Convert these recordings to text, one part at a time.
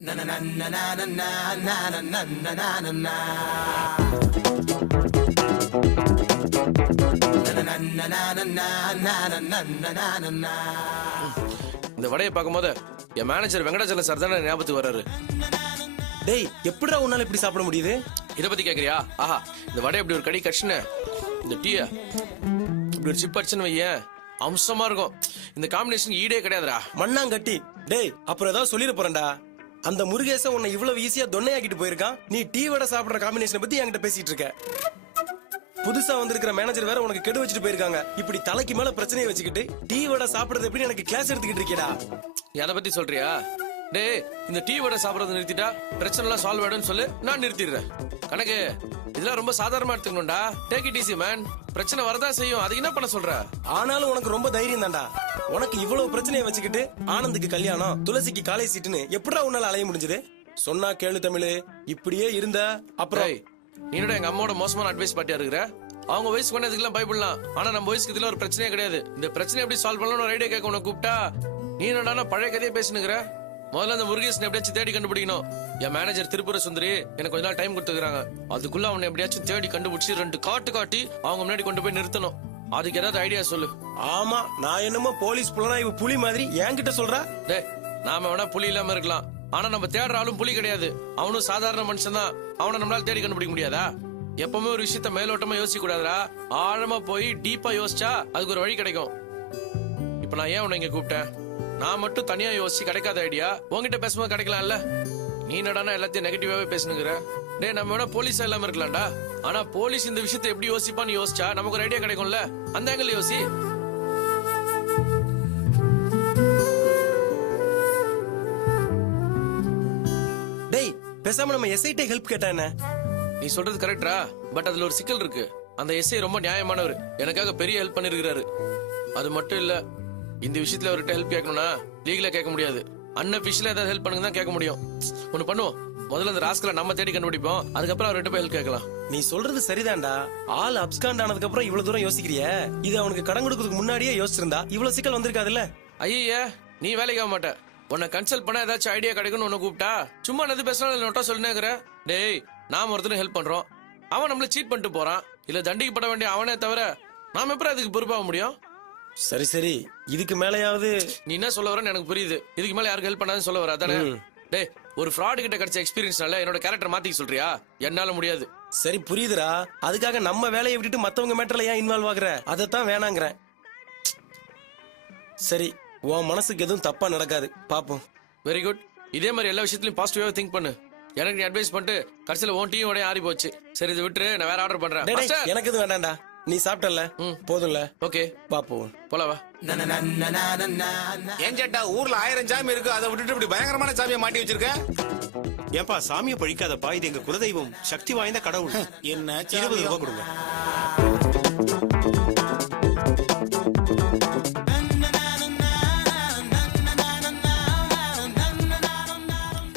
இந்த வடையை பார்க்கும்போது என் மேனேஜர் வெங்கடாச்சலம் சார் தானே ஞாபகத்துக்கு வர்றாரு. டேய், எப்படிடா உன்னால இப்படி சாப்பிட முடியுது? இதை பத்தி கேக்குறியா? ஆஹா, இந்த வடை இப்படி ஒரு கடி கட்சின்னு இந்த டீய இப்படி ஒரு சிப் அடிச்சுன்னு வையேன், அம்சமா இருக்கும். இந்த காம்பினேஷன் ஈடே கிடையாதுடா. மண்ணாங்கட்டி. டேய், அப்புறம் ஏதாவது சொல்லிட போறேன்டா. அந்த முருகேசன் உன்னை இவ்வளவு ஈஸியா தொன்னையாக்கிட்டு போயிருக்கான். நீ டீ வடை சாப்பிடுற காம்பினேஷனை பத்தி என்கிட்ட பேசிட்டு இருக்க. புதுசா வந்திருக்கிற மேனேஜர் வேற உனக்கு கெடு வச்சுட்டு போயிருக்காங்க. இப்படி தலைக்கு மேல பிரச்சனையை வச்சுக்கிட்டு டீ வடை சாப்பிடுறது எப்படி எனக்கு கிளாஸ் எடுத்துக்கிட்டு இருக்கேடா. அதை பத்தி சொல்றியா? டேய், இந்த டீ வடை சாப்பிடறத நிறுத்திட்டா பிரச்சனை எல்லாம் சால்வ் ஆயிடும்னு சொல்லு, நான் நிறுத்திடுறேன். கணக்கு இதெல்லாம் ரொம்ப சாதாரணமா எடுத்துக்கணும்டா. Take it easy man. பிரச்சனை வரதா செய்யும், அதுக்கு என்ன பண்ண சொல்ற? ஆனாலும் உனக்கு ரொம்ப தைரியம் தான்டா. உனக்கு இவ்வளவு பிரச்சனையை வச்சுக்கிட்டு ஆனந்துக்கு கல்யாணம், துளசிக்கு காலேஜ் சீட்டுன்னு எப்படிடா உன்னால அலைய முடிஞ்சது? சொன்னா கேளு தமிழ். இப்படியே இருந்த அப்புறம் நீனோட எங்க அம்மாவோட மோசமான அட்வைஸ் பாட்டியா இருக்கிற. அவங்க வயசுக்கு வேணா இதுக்கெல்லாம் பயப்படலாம், ஆனா நம்ம வயசுக்கு இதுல ஒரு பிரச்சனையே கிடையாது. இந்த பிரச்சனை எப்படி சால்வ் பண்ணலாம் ஒரு ஐடியா கேட்க உனக்கு கூப்பிட்டா நீ என்னடா பழைய கதையை பேசினுங்கிற. முதல்ல அந்த முருகேசன் எப்படியாச்சும் தேடி கண்டுபிடிக்கணும். என் மேனேஜர் திருப்புர சுந்தரி எனக்கு கொஞ்ச நாள் டைம் கொடுத்துக்கிறாங்க. அதுக்குள்ள அவனை எப்படியாச்சும் தேடி கண்டுபிடிச்சு 2 காட்டு காட்டி அவங்க முன்னாடி கொண்டு போய் நிறுத்தணும். அதுக்கு ஏதாவது ஐடியா சொல்லு. ஆமா, நான் என்னமோ போலீஸ் புலனாய்வு புலி மாதிரி என்கிட்ட சொல்றா. டே, நாம வேணா புலி இல்லாம இருக்கலாம், ஆனா நம்ம தேடுற ஆளும் புலி கிடையாது. அவனும் சாதாரண மனுஷன் தான். அவனை நம்மளால தேடி கண்டுபிடிக்க முடியாதா? எப்பவுமே ஒரு விஷயத்த மேலோட்டமா யோசிக்க கூடாதுடா. ஆழமா போய் டீப்பா யோசிச்சா அதுக்கு ஒரு வழி கிடைக்கும். இப்ப நான் ஏன் உன்னை இங்க கூப்பிட்டேன்? நான் மட்டும் தனியா யோசிச்சு கிடைக்காத ஐடியா உங்ககிட்ட பேசும்போது கிடைக்கலாம்ல. நீ என்னடானா எல்லாத்தையும் நெகட்டிவாவே பேசுனுங்கிற. டே, நம்ம வேணா போலீஸா இல்லாம இருக்கலாம்டா, ஆனா போலீஸ் இந்த விஷயத்த எப்படி யோசிப்பான்னு யோசிச்சா நமக்கு ஒரு ஐடியா கிடைக்கும்ல. அந்த ஆங்கிள் யோசி. டேய், பேசாம நம்ம எஸ்ஐடி ஹெல்ப் கேட்டா என்ன? நீ சொல்றது கரெக்டா, பட் அதுல ஒரு சிக்கல் இருக்கு. அந்த எஸ்ஐ ரொம்ப நியாயமானவர், எனக்காக பெரிய ஹெல்ப் பண்ணிருக்காரு. அது மட்டும் இல்ல, இந்த விஷயத்துல அவர்கிட்ட ஹெல்ப் கேட்கணும்னா லீகலா கேட்க முடியாது. அன்அபிஷியலா ஏதாவது ஹெல்ப் பண்ணுங்க தான் கேட்க முடியும். ஒண்ணு பண்ணுவோம், முதல்ல அந்த ராஸ்கலை நம்ம தேடி கண்டுபிடிப்போம், அதுக்கப்புறம் அவர்கிட்ட போய் ஹெல்ப் கேட்கலாம். நீ சொல்றது சரிதான்டா. ஆள் அப்ஸ்காண்ட் ஆனதுக்கு அப்புறம் இவ்வளவு தூரம் யோசிக்கிறிய. இது அவனுக்கு கடன் கொடுக்கறதுக்கு முன்னாடியே யோசிச்சிருந்தா இவ்வளவு சிக்கல் வந்திருக்காதுல்ல. ஐயா, நீ வேலைக்கு ஆக மாட்ட. உன்னை கன்சல்ட் பண்ண ஏதாச்சும் ஐடியா கிடைக்கும்னு உன்னை கூப்பிட்டா சும்மா எது பேசினாலும் நோட்டா சொல்லுனேங்கிற. டேய், நாம ஒருத்தரும் ஹெல்ப் பண்றோம், அவன் நம்மள சீட் பண்ணிட்டு போறான். இல்ல தண்டிக்கப்பட வேண்டிய அவனே தவிர நாம எப்படி அதுக்கு பொறுப்பாக முடியும்? சரி சரி, இதுக்கு மேலையாவது நீ என்ன சொல்ல வரன்னு எனக்கு புரியுது. இதுக்கு மேல யாருக்கு ஹெல்ப் பண்ணாதுன்னு சொல்ல வர அதானே? டேய், ஒரு ஃப்ராட் கிட்ட கிடைச்ச எக்ஸ்பீரியன்ஸ்னால என்னோட கேரக்டர் மாத்திக்க சொல்றியா? என்னால முடியாது. சரி, புரியுதுடா. அதுக்காக நம்ம வேலையை விட்டுட்டு மத்தவங்க மேட்டர்ல ஏன் இன்வால்வ் ஆகுற? அதத்தான் வேணாங்கிறேன். சரி, உன் மனசுக்கு எதுவும் தப்பா நடக்காது, பாப்போம். Very good. இதே மாதிரி எல்லா விஷயத்திலும் பாசிட்டிவா திங்க் பண்ணு. எனக்கு நீ அட்வைஸ் பண்ணிட்டு கடைசியில உன் டீம் உடைய ஆறி போச்சு. சரி, இதை விட்டு நான் வேற ஆர்டர் பண்றேன். எனக்கு இது வேண்டாம்டா, நீ சாப்பிட்டல போதும்ல. ஓகே, பாப்போம். போலவா. ஏன் சேட்டா, ஊர்ல 1000 சாமி இருக்கு, அதை விட்டுட்டு இப்படி பயங்கரமான சாமியை மாட்டி வச்சிருக்க? ஏன்பா, சாமியை பழிக்காதப்பா. இது எங்க குலதெய்வம், சக்தி வாய்ந்த கடவுள். என்ன 20 ரூபாய் கொடுங்க.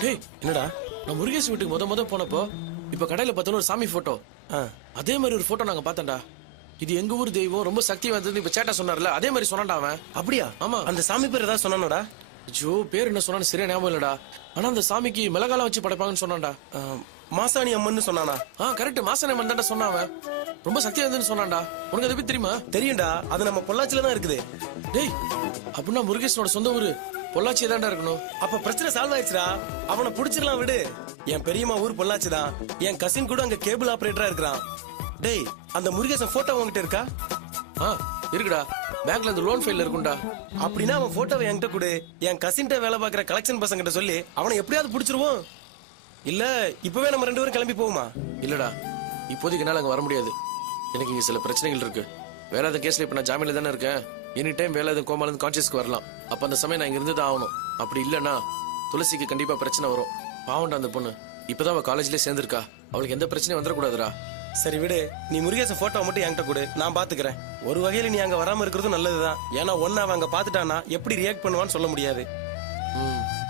டேய், என்னடா? நான் முருகேஷ் வீட்டுக்கு முத போனப்போ இப்ப கடையில பார்த்தோன்னு ஒரு சாமி போட்டோ, அதே மாதிரி ஒரு போட்டோ நாங்க பார்த்தோம்டா. இது எங்க ஊர் தெய்வம், ரொம்ப சக்தி வாய்ந்தது. இப்ப சேட்டா சொன்னார்ல, அதே மாதிரி சொன்னான்டா அவன். அப்படியா? ஆமா. அந்த சாமி பேர் ஏதாவது சொன்னானோடா? ஜோ, பேர் என்ன சொன்னான்னு சரியா ஞாபகம் இல்லடா. ஆனா அந்த சாமிக்கு மிளகாலாம் வச்சு படைப்பாங்கன்னு சொன்னான்டா. மாசாணி அம்மன்னு சொன்னானா? கரெக்ட், மாசாணி அம்மன் தான்டா சொன்னான் அவன். ரொம்ப சக்தி வாய்ந்ததுன்னு சொன்னான்டா. உனக்கு அதை பத்தி தெரியுமா? தெரியும்டா, அது நம்ம பொள்ளாச்சியில தான் இருக்குது. டேய், அப்படின்னா முருகேஷனோட சொந்த ஊரு பொள்ளாச்சி தான்டா இருக்கணும். அப்ப பிரச்சனை சால்வ் ஆயிடுச்சுடா. அவனை புடிச்சிடலாம், விடு. என் பெரியம்மா ஊர் பொள்ளாச்சி தான். என் கசின் கூட அங்க கேபிள் ஆபரேட்டரா இருக்கிறான். டேய், அந்த முருகேசன் போட்டோ உங்ககிட்ட இருக்கா? இருக்குடா, பேங்க்ல இந்த லோன் ஃபைல்ல இருக்கும்டா. அப்படின்னா அவன் போட்டோவை என்கிட்ட கொடு. என் கசின்ட்ட வேலை பார்க்குற கலெக்ஷன் பசங்க கிட்ட சொல்லி அவனை எப்படியாவது பிடிச்சிருவோம். இல்ல இப்பவே நம்ம 2 பேரும் கிளம்பி போவோமா? இல்லடா, இப்போதைக்கு என்னால அங்க வர முடியாது. எனக்கு இங்க சில பிரச்சனைகள் இருக்கு. வேற ஏதாவது கேஸ்ல இப்ப நான் ஜாமீன்ல தானே இருக்கேன். எனி டைம் வேலை எதுவும் கோமால இருந்து கான்சியஸ்க்கு வரலாம். அப்ப அந்த சமயம் நான் இங்க இருந்து தான் ஆகணும். அப்படி இல்லன்னா துளசிக்கு கண்டிப்பா பிரச்சனை வரும். பாவண்டா அந்த பொண்ணு, இப்பதான் அவ காலேஜ்லயே சேர்ந்திருக்கா. அவளுக்கு எந்த பிரச்சனையும் வந்துடக்கூடாதுடா. சரி விடு, நீ முருகேசன் போட்டோ மட்டும் என்கிட்ட கொடு, நான் பாத்துக்கிறேன். ஒரு வகையில நீ அங்க வராம இருக்கிறது நல்லதுதான். ஏன்னா ஒன்னு அவன் அங்க பாத்துட்டானா எப்படி ரியாக்ட் பண்ணுவான்னு சொல்ல முடியாது.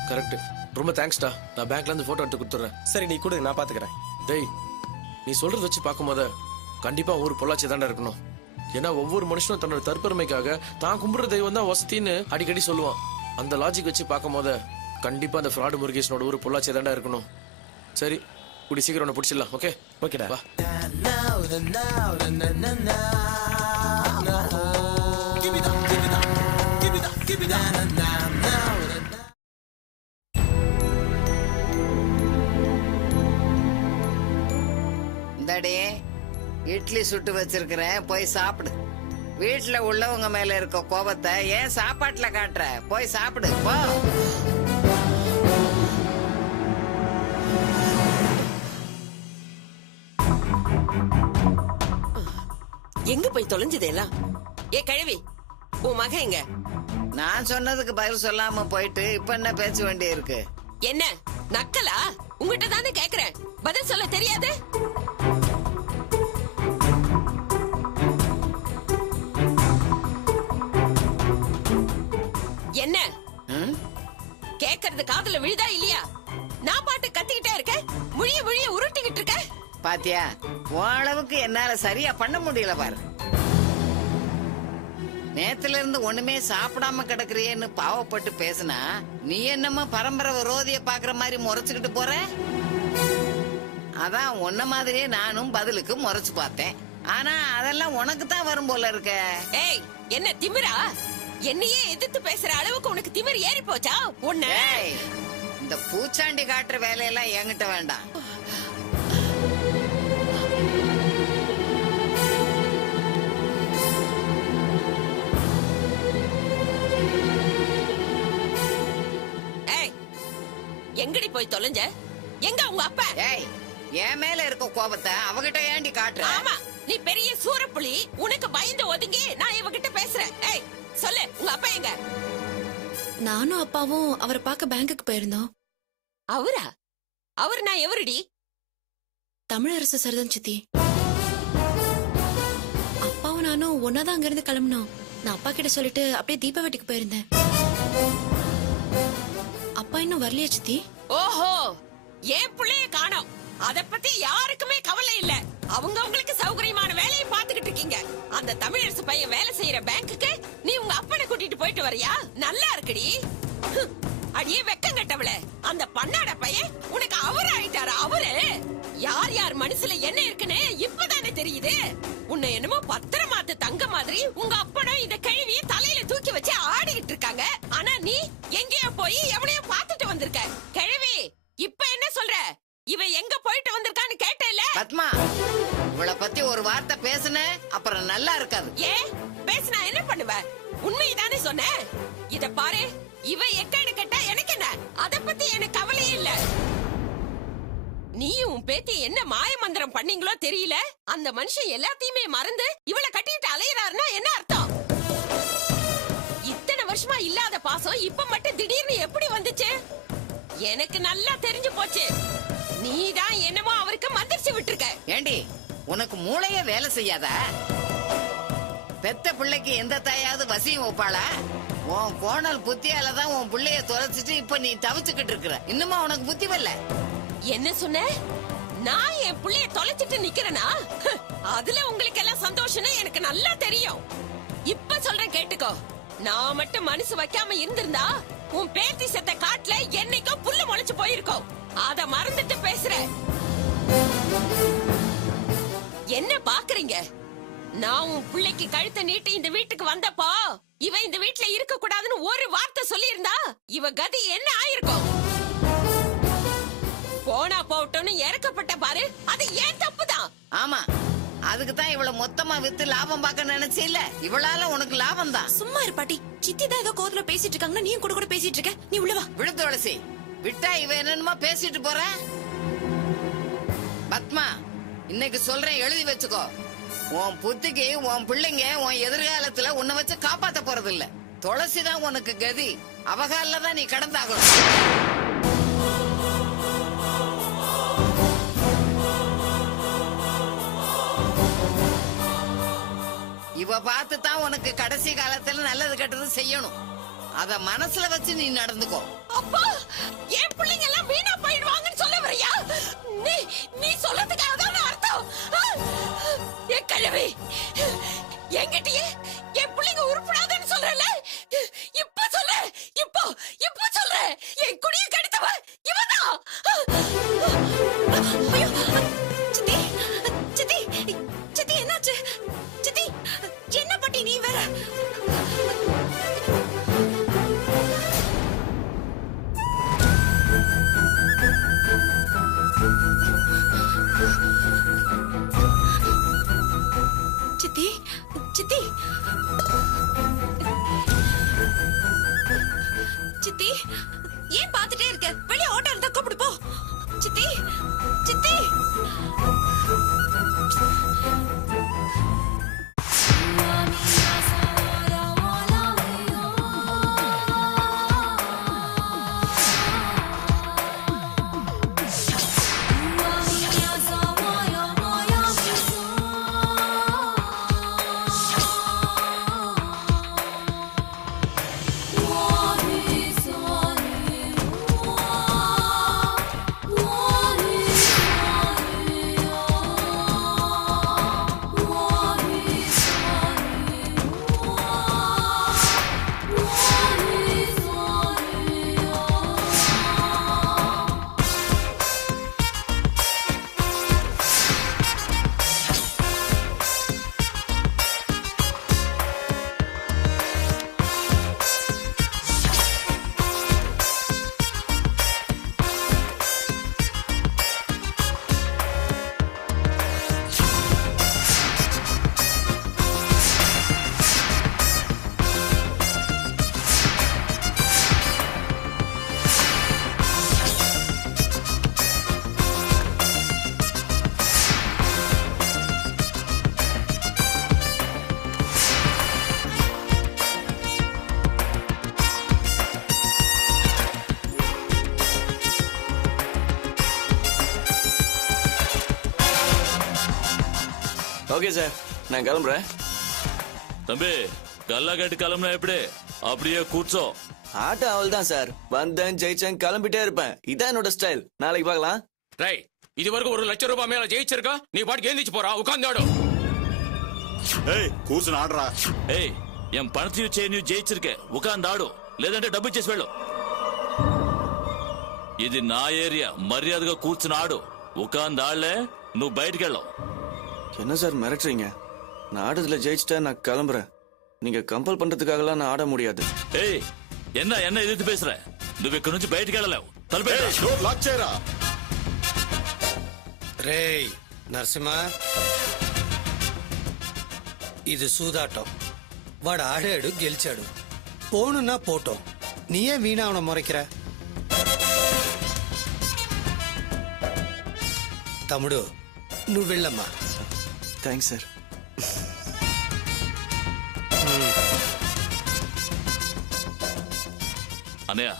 கரெக்ட். ரொம்ப தேங்க்ஸ்டா. நான் பேங்க்ல இருந்து போட்டோ எடுத்து கொடுத்துறேன். சரி, நீ கொடு, நான் பாத்துக்கிறேன். டேய், நீ சொல்றது வச்சு பார்க்கும்போது கண்டிப்பா ஊர் பொள்ளாச்சி தாண்டா இருக்கணும். ஏன்னா ஒவ்வொரு மனுஷனும் தன்னோட தற்பெருமைக்காக தான் கும்பிடுற தெய்வம் தான் வசதின்னு அடிக்கடி சொல்லுவான். அந்த லாஜிக் வச்சு பார்க்கும் போது கண்டிப்பா அந்த ஃப்ராடு முருகேஷனோட ஊர் பொள்ளாச்சி தாண்டா இருக்கணும். சரி கூடி சீக்கிரம் உன்னை பிடிச்சிடலாம். ஓகே ஓகேடா. வா. இந்தடே இட்லி சுட்டு வச்சிருக்கிறேன், போய் சாப்பிடு. வீட்டுல உள்ளவங்க மேல இருக்க கோபத்தை ஏன் சாப்பாட்டுல காட்டுற? போய் சாப்பிடு போ. எங்க போய் தொலைஞ்சது எல்லாம்? ஏ கழுவி, உன் மகன் எங்க? நான் சொன்னதுக்கு பதில் சொல்லாம போயிட்டு இப்ப என்ன பேச வேண்டி இருக்கு? என்ன நக்கலா? உங்ககிட்ட தானே கேக்குறேன், பதில் சொல்ல தெரியாது? என்ன கேக்குறது காதுல விழுதா இல்லையா? நான் பாட்டு கத்திக்கிட்டே இருக்கேன், முழிய முழிய உருட்டிக்கிட்டு இருக்க. பாத்தியா, உன் அளவுக்கு என்னால சரியா பண்ண முடியல பாரு. நேத்துல இருந்து ஒண்ணுமே சாப்பிடாம கிடக்குறியேன்னு பாவப்பட்டு பேசினா நீ என்னமோ பரம்பரை விரோதிய பாக்குற மாதிரி முறைச்சுக்கிட்டு போற. அதான் உன்ன மாதிரியே நானும் பதிலுக்கு முறைச்சு பார்த்தேன். ஆனா அதெல்லாம் உனக்கு தான் வரும் போல இருக்க. ஏய், என்ன திமிரா? என்னையே எதிர்த்து பேசுற அளவுக்கு உனக்கு திமிர் ஏறி போச்சா? உன்ன ஏய், இந்த பூச்சாண்டி காட்டுற வேலையெல்லாம் என்கிட்ட வேண்டாம். எங்கடி போய் தொலைஞ்ச? எங்க உங்க அப்பா? ஏய், என் மேல இருக்க கோபத்தை அவகிட்ட ஏண்டி காட்டுற? ஆமா, நீ பெரிய சூரப்புலி, உனக்கு பயந்து ஒதுங்கி நான் இவகிட்ட பேசுறேன். ஏய் சொல்லு, உங்க அப்பா எங்க? நானும் அப்பாவும் அவரை பார்க்க பேங்குக்கு போயிருந்தோம். அவரா? அவர் நான் எவருடி? தமிழரசு சரிதான் சித்தி. அப்பாவும் நானும் ஒன்னாதான் அங்க இருந்து கிளம்பினோம். நான் அப்பா கிட்ட சொல்லிட்டு அப்படியே தீபா வீட்டுக்கு போயிருந்தேன். அப்பா இன்னும் வரலையா சித்தி? ஓஹோ, ஏன் புள்ளைய காணோம். அத பத்தி யாருக்குமே கவலை இல்ல. அவங்க உங்களுக்கு சௌகரியமான வேலையை பாத்துக்கிட்டு இருக்கீங்க. அந்த தமிழரசு பையன் வேலை செய்யற பேங்குக்கு நீ உங்க அப்பனை கூட்டிட்டு போயிட்டு வரியா? நல்லா இருக்குடி. அடியே வெக்கம் கட்டவளே, அந்த பண்ணாட பையன் உனக்கு அவர் ஆயிட்டாரா? அவரு யார் யார் மனசுல என்ன இருக்குன்னு இப்பதானே தெரியுது. உன்னை என்னமோ பத்திரமாத்து தங்க மாதிரி உங்க அப்பனும் இந்த கேள்விய தலையில தூக்கி வச்சு ஆடிக்கிட்டு இருக்காங்க. ஆனா நீ எங்கேயோ போய் எவனையோ பாத்துட்டு வந்திருக்க. கிழவி, இப்ப என்ன சொல்ற? இவ எங்க போயிட்டு வந்திருக்கான்னு கேட்டேல? பத்மா, இவளை பத்தி ஒரு வார்த்தை பேசுன அப்புறம் நல்லா இருக்காது. ஏன் பேசினா என்ன பண்ணுவ? உண்மைதானே சொன்ன. இத பாரு, இவ எக்கேடு கேட்டா எனக்கு என்ன? அத பத்தி எனக்கு கவலையே இல்ல. நீயும் பேத்தி என்ன மாய மந்திரம் பண்ணீங்களோ தெரியல. அந்த மனுஷன் எல்லாத்தையுமே மறந்து இவளை கட்டிட்டு அலையறாருன்னா என்ன அர்த்தம்? இத்தனை வருஷமா இல்லாத பாசம் இப்ப மட்டும் திடீர்னு எப்படி வந்துச்சு? எனக்கு நல்லா தெரிஞ்சு போச்சு. நீதான் என்னமோ அவருக்கு மந்திரிச்சு விட்டுருக்க. ஏண்டி, உனக்கு மூளையே வேலை செய்யாதா? பெத்த பிள்ளைக்கு எந்த தாயாவது வசியம் வைப்பாளா? உன் கோணல் புத்தியாலதான் உன் பிள்ளைய தொலைச்சிட்டு இப்ப நீ தவிச்சுக்கிட்டு இருக்கிற. இன்னுமா உனக்கு புத்தி வரல? என்ன சொன்ன? நான் என் புள்ளைய தொலைச்சிட்டு நிக்கிறேனா? அதுல உங்களுக்கு எல்லாம் சந்தோஷம்னு எனக்கு நல்லா தெரியும். இப்ப சொல்றேன் கேட்டுக்கோ. நான் மட்டும் மனசு வைக்காம இருந்திருந்தா உன் பேத்தி செத்த காட்டுல என்னைக்கோ புல்லு முளைச்சு போயிருக்கோம். அத மறந்துட்டு பேசுற. என்ன பாக்குறீங்க? நான் உன் பிள்ளைக்கு கழுத்தை நீட்டி இந்த வீட்டுக்கு வந்தப்போ இவ இந்த வீட்டுல இருக்க கூடாதுன்னு ஒரு வார்த்தை சொல்லி இருந்தா இவ கதி என்ன ஆயிருக்கும்? போனா போட்டோன்னு இறக்கப்பட்ட பாரு, அது ஏன் தப்புதான். ஆமா, அதுக்கு தான் இவள மொத்தமா வித்து லாபம் பார்க்க நினைச்சு இல்ல. இவளால உனக்கு லாபம் தான். சும்மா இரு பாட்டி. சித்தி தான் ஏதோ கோத்துல பேசிட்டு இருக்காங்கன்னா நீயும் கூட கூட பேசிட்டு இருக்க. நீ உள்ள வா. விடு துளசி, விட்டா இவ என்னமா பேசிட்டு போற. பத்மா, இன்னைக்கு சொல்றேன், எழுதி வச்சுக்கோ. உன் புத்திக்கு உன் பிள்ளைங்க உன் எதிர்காலத்துல உன்னை வச்சு காப்பாத்த போறது இல்ல. துளசிதான் உனக்கு கதி. அவகால தான் நீ கடந்தாகணும். இவ பார்த்து தான் உனக்கு கடைசி காலத்துல நல்லது கெட்டது செய்யணும். அத மனசுல வச்சு நீ நடந்துக்கோ. அப்பா, என் பிள்ளைங்க எல்லாம் வீணா போயிடுவாங்கன்னு சொல்ல வரியா? நீ சொல்றதுக்கு அதான அர்த்தம்? என் கழுவி, என்கிட்டயே என் பிள்ளைங்க உருப்படாதுன்னு சொல்றல. இப்ப சொல்ற, இப்போ சொல்ற, என் குடிய சித்தி சித்தி சித்தி ஏன் பாத்துட்டே இருக்க? வெளிய ஆட்டோ இருந்தா கூப்பிடு போ. சித்தி சித்தி ஓகே சார், நான் கிளம்புறேன். தம்பி, கல்லா கேட்டு கிளம்புனா எப்படி? அப்படியே கூச்சோ. ஆட்டோ அவள் தான் சார். வந்தேன், ஜெயிச்சேன், கிளம்பிட்டே இருப்பேன். இதான் என்னோட ஸ்டைல். நாளைக்கு பார்க்கலாம். ரைட். இது வரைக்கும் 1 லட்சம் ரூபாய் மேல ஜெயிச்சிருக்கா, நீ பாட்டுக்கு எழுந்திச்சு போறா, உட்கார்ந்து ஆடு. ஏய் கூசுன ஆடுறா. ஏய், என் பணத்தையும் செய்யணும் ஜெயிச்சிருக்க, உட்கார்ந்து ஆடு. లేదంటే డబ్బు ఇచ్చేసి వెళ్ళు. ఇది నా ఏరియా, మర్యాదగా కూర్చుని ఆడు. ఉకాంది ఆడలే, నువ్వు బయటికి వెళ్ళవు. என்ன சார் மிரட்டுறீங்க? நான் ஆடுறதுல ஜெயிச்சிட்டா நான் கிளம்புறேன். நீங்க கம்பல் பண்றதுக்காகலாம் நான் ஆட முடியாது. ఏయ్, என்ன ఎదురు பேசுற? నువ్వు ఇక్కడి నుంచి బయటికి వెళ్ళలేవు. తలపే డోర్ లాక్ చేయరా. రేయ్ నరసింహ, ఇది సూదాటం. వాడు ఆడాడు, గెలిచాడు. పోనున్నా పోటం. నీయే వీణా அவனை முறைக்கிற? తమ్ముడు నువ్వు వెళ్ళమ్మా. Thanks sir. అన్నయ్య,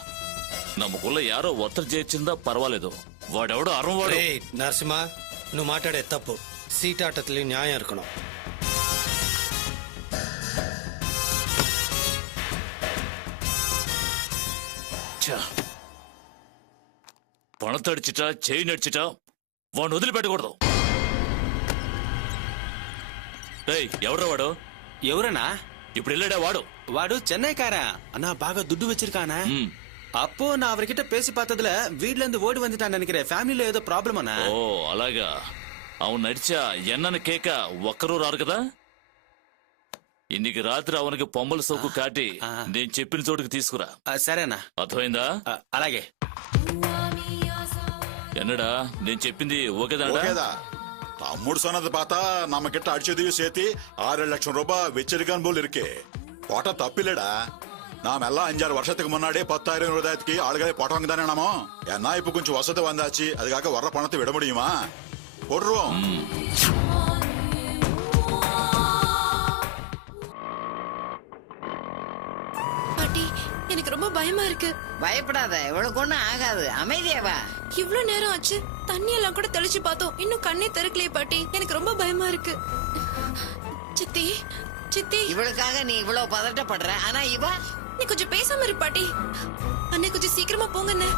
నమ్మకుల్ల యారో ఒత్తరు చేయించిందా పర్వాలేదు. వాడెవడో అరవవాడు. రేయ్ నరసింహ, నువ్వు మాట్లాడే తప్పు. సీటాటத்துல న్యాయం இருக்கணும். పణత అడిచిటా, చైన్ అడిచిటా వాడిని వదిలిపెట్టకూడదు. ఎవడో వాడు? ఎవరన్నా? ఇప్పుడు వెళ్ళాడా వాడు? వాడు చెన్నైக்காரா அண்ணா, బాగా దుడ్డు வச்சிருக்கானே. அப்போ நான் அவர்கிட்ட பேசி பார்த்ததுல வீட்ல இருந்து ஓடி வந்துட்டான்னு நினைக்கிறேன். ஃபேமிலில ஏதோ ப்ராப்ளம் அண்ணா. ఓ అలాగా. అవును నడిచా ఎన్నను కేక ఒక్కరూ రారు కదా. ఇన్నికి రాత్రి అవనికి పొమ్మల సోకు కాటి నేను చెప్పిన చోటుకి తీసుకురా. సరేనా? అర్థమైందా? అలాగే. என்னடா నేను చెప్పింది ఓకేదాడా? ஓகேதா. தம்முடு சொன்னது பார்த்தா நம்ம கிட்ட அடிச்சதையும் சேர்த்து 6 லட்சம் ரூபாய் வச்சிருக்கான் போல் இருக்கே. போட்டா தப்பில்லடா. நாம எல்லாம் 5-6 வருஷத்துக்கு முன்னாடியே 10,000 ரூபாய்க்கு ஆளுகளே போட்டவங்க தானே நாமோ. ஏன்னா இப்ப கொஞ்சம் வசதி வந்தாச்சு, அதுக்காக வர்ற பணத்தை விட முடியுமா? போடுறோம். பாட்டி, எனக்கு ரொம்ப பயமா இருக்கு. பயப்படாத, இவளுக்கு ஒண்ணும் ஆகாது. அமைதியா வா. இவ்ளோ நேரம் ஆச்சு, தண்ணி எல்லாம் கூட தெளிச்சு பார்த்தோம், இன்னும் கண்ணே திறக்கலையே பாட்டி. எனக்கு ரொம்ப பயமா இருக்கு. சித்தி சித்தி, இவளுக்காக நீ இவ்வளவு பதட்டப்படுற, ஆனா இவ நீ கொஞ்சம் பேசாம இரு பாட்டி. அண்ணே கொஞ்சம் சீக்கிரமா போங்க அண்ணே.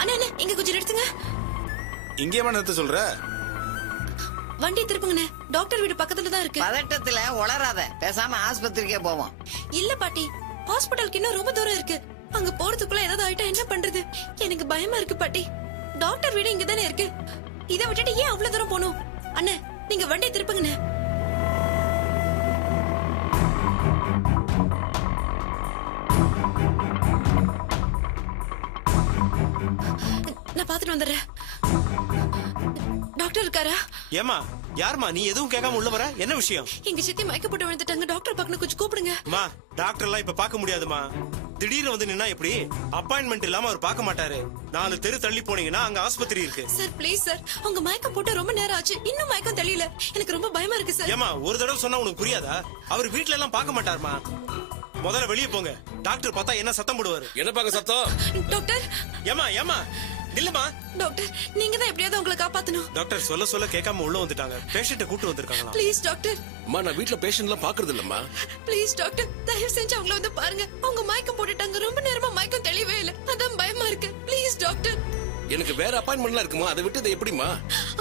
அண்ணே அண்ணே, இங்க கொஞ்சம் நிறுத்துங்க. இங்கே நிறுத்த சொல்ற? வண்டி திருப்புங்கண்ணே. டாக்டர் வீடு பக்கத்துல தான் இருக்கு. பதட்டத்துல உளராத, பேசாம ஆஸ்பத்திரிக்கே போவோம். இல்ல பாட்டி, ஹாஸ்பிடலுக்கு இன்னும் ரொம்ப தூரம் இருக்கு. அங்க போறதுக்குள்ள ஏதாவது ஆயிட்டா என்ன பண்றது? எனக்கு பயமா இருக்கு பாட்டி. டாக்டர் வீடு இங்க தானே இருக்கு. இதை விட்டுட்டு ஏன் அவ்வளவு தூரம் போகணும்? அண்ணே, நீங்க வண்டி திருப்புங்கண்ணே. நான் பாத்துட்டு வந்துடுறேன். டாக்டர் இருக்காரா? ஏமா யாருமா நீ எதுவும் கேட்காம உள்ள வர? என்ன விஷயம்? எங்க சித்தி மயக்க போட்டு விழுந்துட்டாங்க. டாக்டர் பார்க்கணும், கொஞ்சம் கூப்பிடுங்க. மா டாக்டர் எல்லாம் இப்ப பார்க்க முடியாதுமா. திடீர்னு வந்து நின்னா எப்படி? அப்பாயின்மெண்ட் இல்லாம அவர் பார்க்க மாட்டாரு. 4 தெரு தள்ளி போனீங்கன்னா அங்க ஆஸ்பத்திரி இருக்கு. சார் ப்ளீஸ் சார், உங்க மயக்கம் போட்டு ரொம்ப நேரம் ஆச்சு, இன்னும் மயக்கம் தெரியல. எனக்கு ரொம்ப பயமா இருக்கு சார். ஏமா ஒரு தடவை சொன்னா உனக்கு புரியாதா? அவர் வீட்ல எல்லாம் பார்க்க மாட்டாருமா. முதல்ல வெளியே போங்க. டாக்டர் பார்த்தா என்ன சத்தம் போடுவாரு. என்ன பாக்க சத்தம்? டாக்டர் ஏமா இல்லமா. டாக்டர் நீங்க தான் எப்படியாவது உங்களை காப்பாத்தணும். டாக்டர் சொல்ல கேட்காம உள்ள வந்துட்டாங்க. பேஷண்ட கூட்டு வந்திருக்காங்களா? Please doctor. அம்மா நான் வீட்ல பேஷண்ட் எல்லாம் பாக்குறது இல்லம்மா. ப்ளீஸ் டாக்டர், தயவு செஞ்சு அவங்கள வந்து பாருங்க. அவங்க மயக்கம் போட்டுட்டாங்க, ரொம்ப நேரமா மயக்கம் தெளிவே இல்ல, அதான் பயமா இருக்கு. Please doctor. எனக்கு வேற அப்பாயின்மெண்ட்லாம் இருக்குமா, அதை விட்டு எப்படிமா?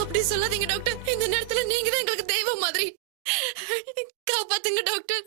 அப்படி சொல்லாதீங்க டாக்டர், இந்த நேரத்துல நீங்க தான் எங்களுக்கு தெய்வம் மாதிரி. காப்பாத்துங்க டாக்டர்.